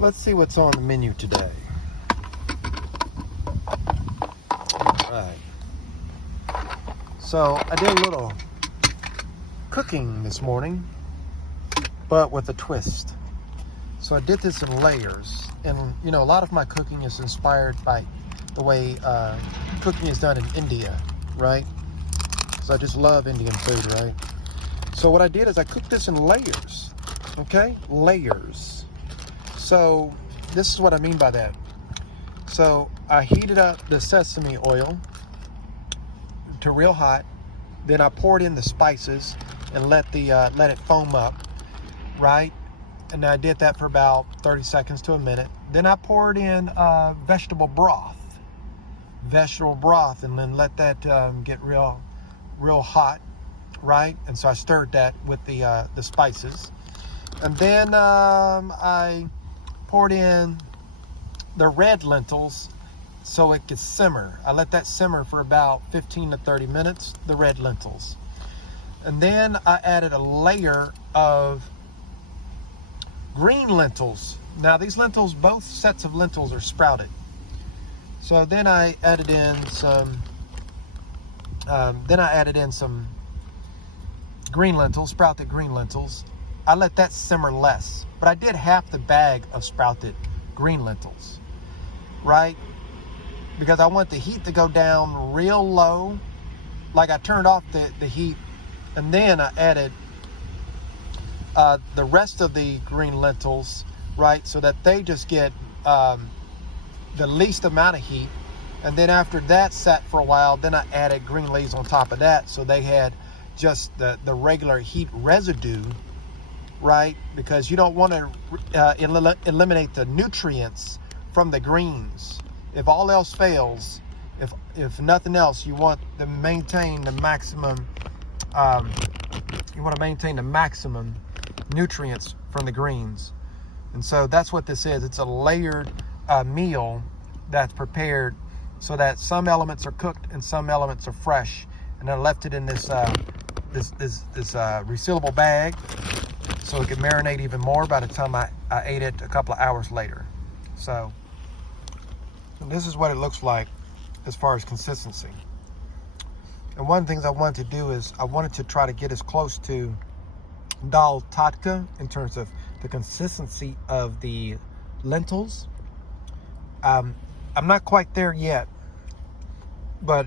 Let's see what's on the menu today. All right. So I did a little cooking this morning, but with a twist. So I did this in layers, and you know, a lot of my cooking is inspired by the way cooking is done in India, right? Because I just love Indian food, right? So what I did is I cooked this in layers, okay? Layers. So this is what I mean by that. So I heated up the sesame oil to real hot. Then I poured in the spices and let it foam up, right? And I did that for about 30 seconds to a minute. Then I poured in vegetable broth, and then let that get real hot, right? And so I stirred that with the spices, and then I poured in the red lentils so it could simmer. I let that simmer for about 15 to 30 minutes, the red lentils. And then I added a layer of green lentils. Now these lentils, both sets of lentils are sprouted. So then I added in some green lentils, sprouted green lentils. I let that simmer less, but I did half the bag of sprouted green lentils, right? Because I want the heat to go down real low. Like I turned off the heat, and then I added the rest of the green lentils, right? So that they just get the least amount of heat. And then after that sat for a while, then I added green leaves on top of that. So they had just the regular heat residue, right? Because you don't want to eliminate the nutrients from the greens. If all else fails, if nothing else, you want to maintain the maximum. Nutrients from the greens. And so that's what this is. It's a layered meal that's prepared so that some elements are cooked and some elements are fresh. And I left it in this resealable bag so it could marinate even more by the time I ate it a couple of hours later. So this is what it looks like as far as consistency. And one of the things I wanted to do is I wanted to try to get as close to dal tadka in terms of the consistency of the lentils. I'm not quite there yet, but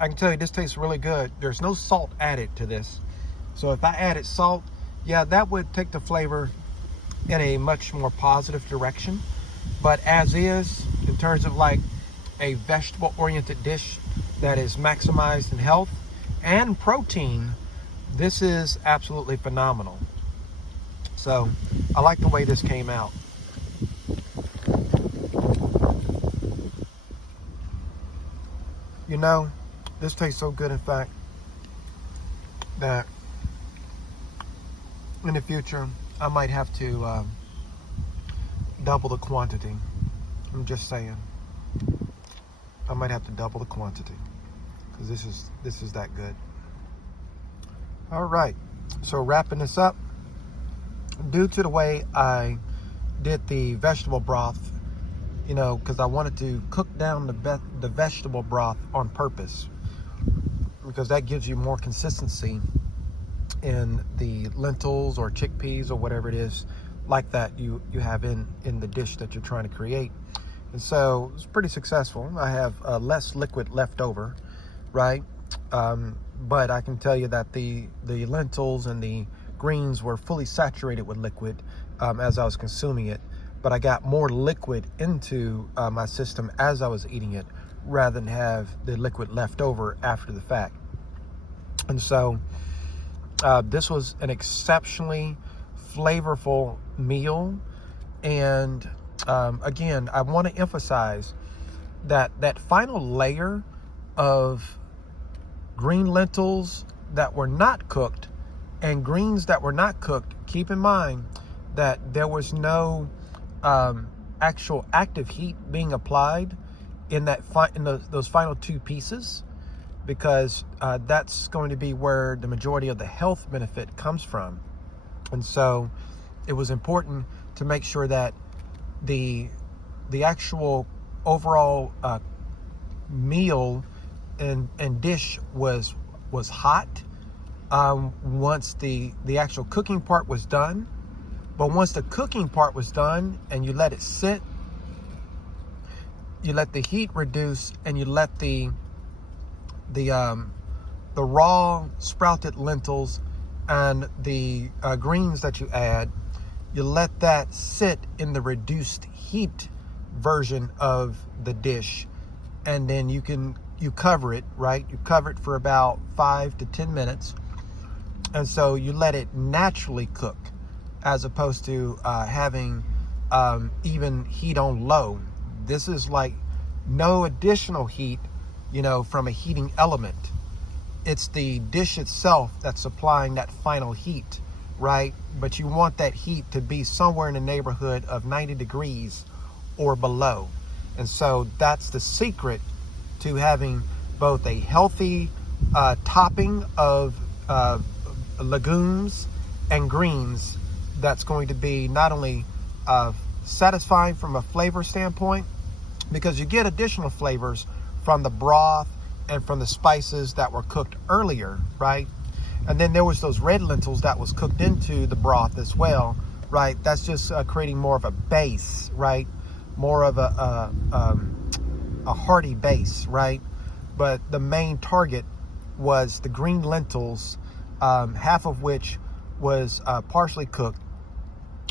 I can tell you this tastes really good. There's no salt added to this. So if I added salt, yeah, that would take the flavor in a much more positive direction. But as is, in terms of like a vegetable-oriented dish that is maximized in health and protein, this is absolutely phenomenal. So I like the way this came out. You know, this tastes so good, in fact, that in the future I might have to double the quantity. I'm just saying, I might have to double the quantity because this is that good. All right, so wrapping this up, due to the way I did the vegetable broth, you know, because I wanted to cook down the vegetable broth on purpose, because that gives you more consistency in the lentils or chickpeas or whatever it is like that you have in the dish that you're trying to create. And so it's pretty successful. I have less liquid left over, right? But I can tell you that the lentils and the greens were fully saturated with liquid as I was consuming it. But I got more liquid into my system as I was eating it, rather than have the liquid left over after the fact. And so this was an exceptionally flavorful meal. And again, I want to emphasize that final layer of green lentils that were not cooked and greens that were not cooked. Keep in mind that there was no actual active heat being applied in those final two pieces, because that's going to be where the majority of the health benefit comes from. And so it was important to make sure that the actual overall meal and dish was hot once the actual cooking part was done. But once the cooking part was done and you let it sit, you let the heat reduce, and you let the raw sprouted lentils and the greens that you add, you let that sit in the reduced heat version of the dish, and then you cover it, right? You cover it for about 5 to 10 minutes, and so you let it naturally cook, as opposed to having even heat on low. This is like no additional heat, from a heating element. It's the dish itself that's supplying that final heat, right? But you want that heat to be somewhere in the neighborhood of 90 degrees or below. And so that's the secret to having both a healthy topping of legumes and greens that's going to be not only satisfying from a flavor standpoint, because you get additional flavors from the broth and from the spices that were cooked earlier, right? And then there was those red lentils that was cooked into the broth as well, right? That's just creating more of a base, right? More of a hearty base, right? But the main target was the green lentils, half of which was partially cooked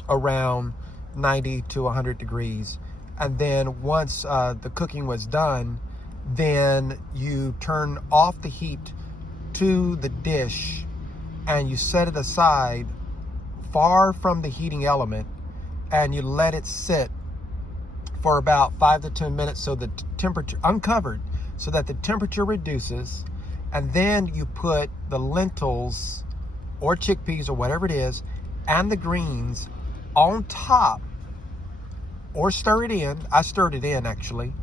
around 90 to 100 degrees. And then once the cooking was done, then you turn off the heat to the dish and you set it aside far from the heating element, and you let it sit for about 5 to 10 minutes, so the temperature uncovered, so that the temperature reduces. And then you put the lentils or chickpeas or whatever it is and the greens on top, or stir it in. I stirred it in, actually.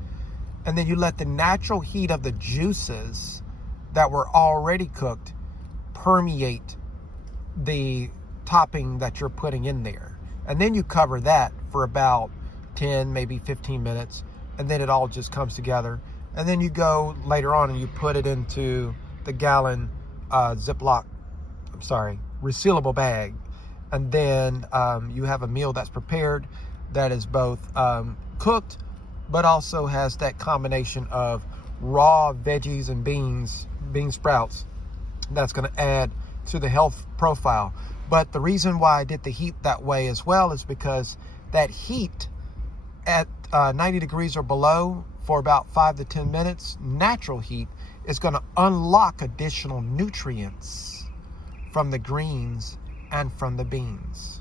And then you let the natural heat of the juices that were already cooked permeate the topping that you're putting in there. And then you cover that for about 10, maybe 15 minutes. And then it all just comes together. And then you go later on and you put it into the gallon resealable bag. And then you have a meal that's prepared, that is both cooked, but also has that combination of raw veggies and bean sprouts that's going to add to the health profile. But the reason why I did the heat that way as well is because that heat at 90 degrees or below for about 5 to 10 minutes, natural heat, is going to unlock additional nutrients from the greens and from the beans.